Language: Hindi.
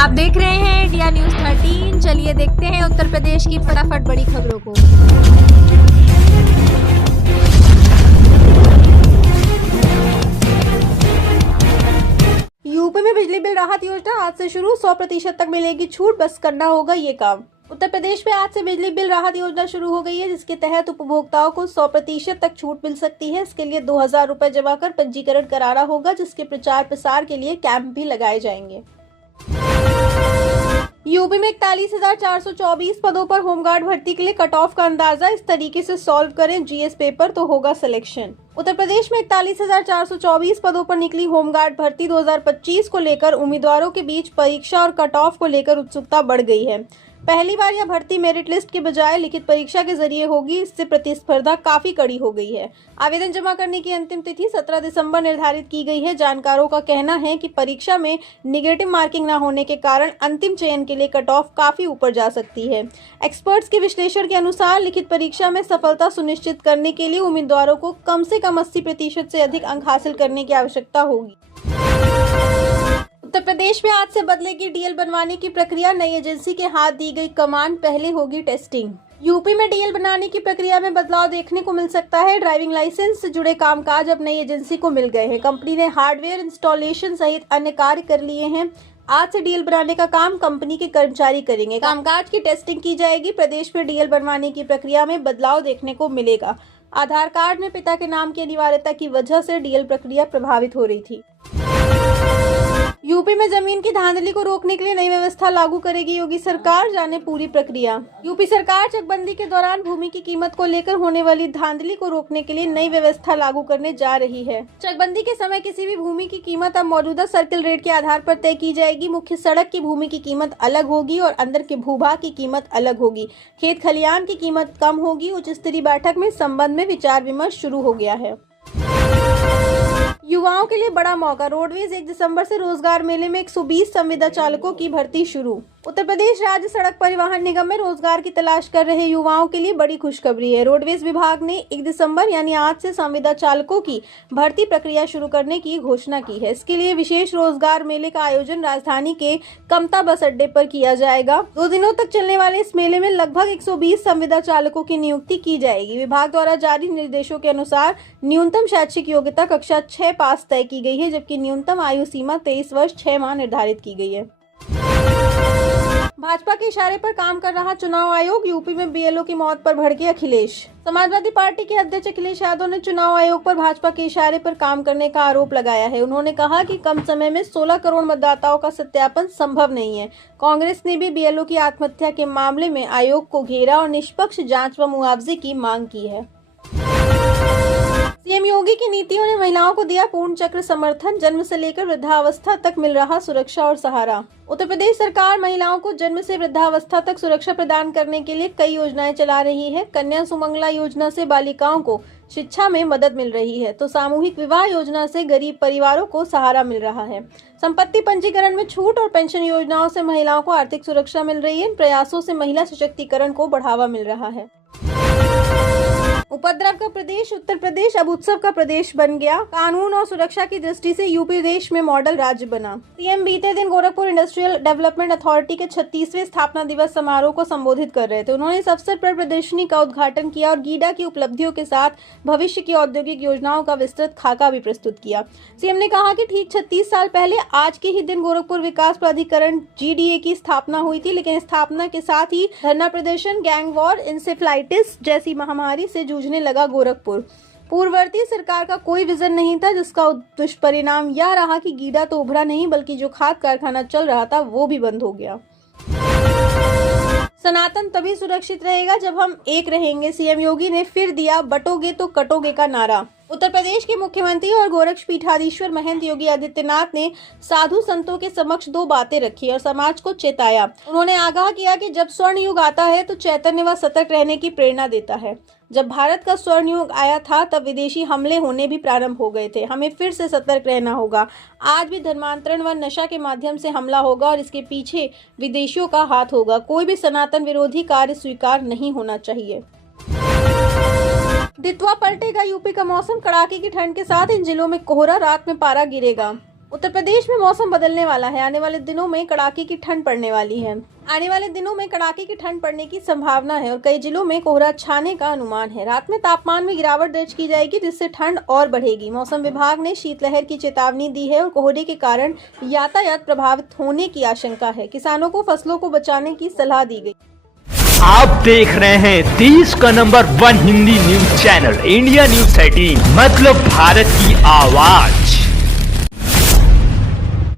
आप देख रहे हैं इंडिया न्यूज 13। चलिए देखते हैं उत्तर प्रदेश की फटाफट बड़ी खबरों को। यूपी में बिजली बिल राहत योजना आज से शुरू, 100% तक मिलेगी छूट, बस करना होगा ये काम। उत्तर प्रदेश में आज से बिजली बिल राहत योजना शुरू हो गई है, जिसके तहत उपभोक्ताओं को 100% तक छूट मिल सकती है। इसके लिए 2000 रुपए जमा कर पंजीकरण कराना होगा, जिसके प्रचार प्रसार के लिए कैंप भी लगाए जाएंगे। यूपी में 41,424 पदों पर होमगार्ड भर्ती के लिए कट ऑफ का अंदाजा इस तरीके से सॉल्व करें जीएस पेपर तो होगा सिलेक्शन। उत्तर प्रदेश में 41,424 पदों पर निकली होमगार्ड भर्ती 2025 को लेकर उम्मीदवारों के बीच परीक्षा और कट ऑफ को लेकर उत्सुकता बढ़ गई है। पहली बार यह भर्ती मेरिट लिस्ट के बजाय लिखित परीक्षा के जरिए होगी, इससे प्रतिस्पर्धा काफी कड़ी हो गई है। आवेदन जमा करने की अंतिम तिथि 17 दिसंबर निर्धारित की गई है। जानकारों का कहना है कि परीक्षा में निगेटिव मार्किंग न होने के कारण अंतिम चयन के लिए कट ऑफ काफी ऊपर जा सकती है। एक्सपर्ट्स के विश्लेषण के अनुसार लिखित परीक्षा में सफलता सुनिश्चित करने के लिए उम्मीदवारों को कम से कम 80% से अधिक अंक हासिल करने की आवश्यकता होगी। उत्तर प्रदेश में आज से बदलेगी डीएल बनवाने की प्रक्रिया, नई एजेंसी के हाथ दी गई कमान, पहले होगी टेस्टिंग। यूपी में डीएल बनाने की प्रक्रिया में बदलाव देखने को मिल सकता है। ड्राइविंग लाइसेंस से जुड़े कामकाज अब नई एजेंसी को मिल गए हैं। कंपनी ने हार्डवेयर इंस्टॉलेशन सहित अन्य कार्य कर लिए हैं। आज से डीएल बनाने का काम कंपनी के कर्मचारी करेंगे। कामकाज की टेस्टिंग की जाएगी। प्रदेश में डीएल बनवाने की प्रक्रिया में बदलाव देखने को मिलेगा। आधार कार्ड में पिता के नाम की अनिवार्यता की वजह से डीएल प्रक्रिया प्रभावित हो रही थी। यूपी में जमीन की धांधली को रोकने के लिए नई व्यवस्था लागू करेगी योगी सरकार, जाने पूरी प्रक्रिया। यूपी सरकार चकबंदी के दौरान भूमि की कीमत को लेकर होने वाली धांधली को रोकने के लिए नई व्यवस्था लागू करने जा रही है। चकबंदी के समय किसी भी भूमि की कीमत अब मौजूदा सर्किल रेट के आधार पर तय की जाएगी। मुख्य सड़क की भूमि की कीमत अलग होगी और अंदर के भूभाग की कीमत अलग होगी। खेत खलियान की कीमत कम होगी। उच्च स्तरीय बैठक में इस संबंध में विचार विमर्श शुरू हो गया है। युवाओं के लिए बड़ा मौका, रोडवेज 1 दिसंबर से रोजगार मेले में 120 संविदा चालकों की भर्ती शुरू। उत्तर प्रदेश राज्य सड़क परिवहन निगम में रोजगार की तलाश कर रहे युवाओं के लिए बड़ी खुशखबरी है। रोडवेज विभाग ने 1 दिसंबर यानी आज से संविदा चालकों की भर्ती प्रक्रिया शुरू करने की घोषणा की है। इसके लिए विशेष रोजगार मेले का आयोजन राजधानी के कमता बस अड्डे पर किया जाएगा। 2 दिनों तक चलने वाले इस मेले में लगभग 120 संविदा चालकों की नियुक्ति की जाएगी। विभाग द्वारा जारी निर्देशों के अनुसार न्यूनतम शैक्षिक योग्यता कक्षा 6 पास तय की गई है, जबकि न्यूनतम आयु सीमा 23 वर्ष 6 माह निर्धारित की गई है। भाजपा के इशारे पर काम कर रहा चुनाव आयोग, यूपी में बीएलओ की मौत पर भड़के अखिलेश। समाजवादी पार्टी के अध्यक्ष अखिलेश यादव ने चुनाव आयोग पर भाजपा के इशारे पर काम करने का आरोप लगाया है। उन्होंने कहा कि कम समय में 16 करोड़ मतदाताओं का सत्यापन संभव नहीं है। कांग्रेस ने भी बीएलओ की आत्महत्या के मामले में आयोग को घेरा और निष्पक्ष जांच व मुआवजे की मांग की है। सीएम योगी की नीतियों ने महिलाओं को दिया पूर्ण चक्र समर्थन, जन्म से लेकर वृद्धावस्था तक मिल रहा सुरक्षा और सहारा। उत्तर प्रदेश सरकार महिलाओं को जन्म से वृद्धावस्था तक सुरक्षा प्रदान करने के लिए कई योजनाएं चला रही है। कन्या सुमंगला योजना से बालिकाओं को शिक्षा में मदद मिल रही है, तो सामूहिक विवाह योजना से गरीब परिवारों को सहारा मिल रहा है। संपत्ति पंजीकरण में छूट और पेंशन योजनाओं से महिलाओं को आर्थिक सुरक्षा मिल रही है। इन प्रयासों से महिला सशक्तिकरण को बढ़ावा मिल रहा है। उपद्रव का प्रदेश उत्तर प्रदेश अब उत्सव का प्रदेश बन गया। कानून और सुरक्षा की दृष्टि से यूपी देश में मॉडल राज्य बना। सीएम बीते दिन गोरखपुर इंडस्ट्रियल डेवलपमेंट अथॉरिटी के 36वें स्थापना दिवस समारोह को संबोधित कर रहे थे। उन्होंने इस अवसर पर प्रदर्शनी का उद्घाटन किया और गीडा की उपलब्धियों के साथ भविष्य की औद्योगिक योजनाओं का विस्तृत खाका भी प्रस्तुत किया। सीएम ने कहा कि ठीक 36 साल पहले आज के ही दिन गोरखपुर विकास प्राधिकरण GDA की स्थापना हुई थी, लेकिन स्थापना के साथ ही धरना प्रदर्शन, गैंग वॉर, इंसेफ्लाइटिस जैसी महामारी से जूझने लगा गोरखपुर। पूर्ववर्ती सरकार का कोई विजन नहीं था, जिसका दुष्परिणाम यह रहा कि गीडा तो उभरा नहीं, बल्कि जो खाद कारखाना चल रहा था वो भी बंद हो गया। सनातन तभी सुरक्षित रहेगा जब हम एक रहेंगे, सीएम योगी ने फिर दिया बटोगे तो कटोगे का नारा। उत्तर प्रदेश के मुख्यमंत्री और गोरक्ष पीठाधीश्वर महंत योगी आदित्यनाथ ने साधु संतों के समक्ष 2 बातें रखी और समाज को चेताया। उन्होंने आगाह किया कि जब स्वर्ण युग आता है तो चैतन्य व सतर्क रहने की प्रेरणा देता है। जब भारत का स्वर्ण युग आया था तब विदेशी हमले होने भी प्रारंभ हो गए थे। हमें फिर से सतर्क रहना होगा। आज भी धर्मांतरण व नशा के माध्यम से हमला होगा और इसके पीछे विदेशियों का हाथ होगा। कोई भी सनातन विरोधी कार्य स्वीकार नहीं होना चाहिए। दित्वा पलटेगा यूपी का मौसम, कड़ाके की ठंड के साथ इन जिलों में कोहरा, रात में पारा गिरेगा। उत्तर प्रदेश में मौसम बदलने वाला है। आने वाले दिनों में कड़ाके की ठंड पड़ने वाली है। आने वाले दिनों में कड़ाके की ठंड पड़ने की संभावना है और कई जिलों में कोहरा छाने का अनुमान है। रात में तापमान में गिरावट दर्ज की जाएगी, जिससे ठंड और बढ़ेगी। मौसम विभाग ने शीतलहर की चेतावनी दी है और कोहरे के कारण यातायात प्रभावित होने की आशंका है। किसानों को फसलों को बचाने की सलाह दी गई। आप देख रहे हैं देश का number 1 Hindi news channel India news 13, मतलब भारत की आवाज।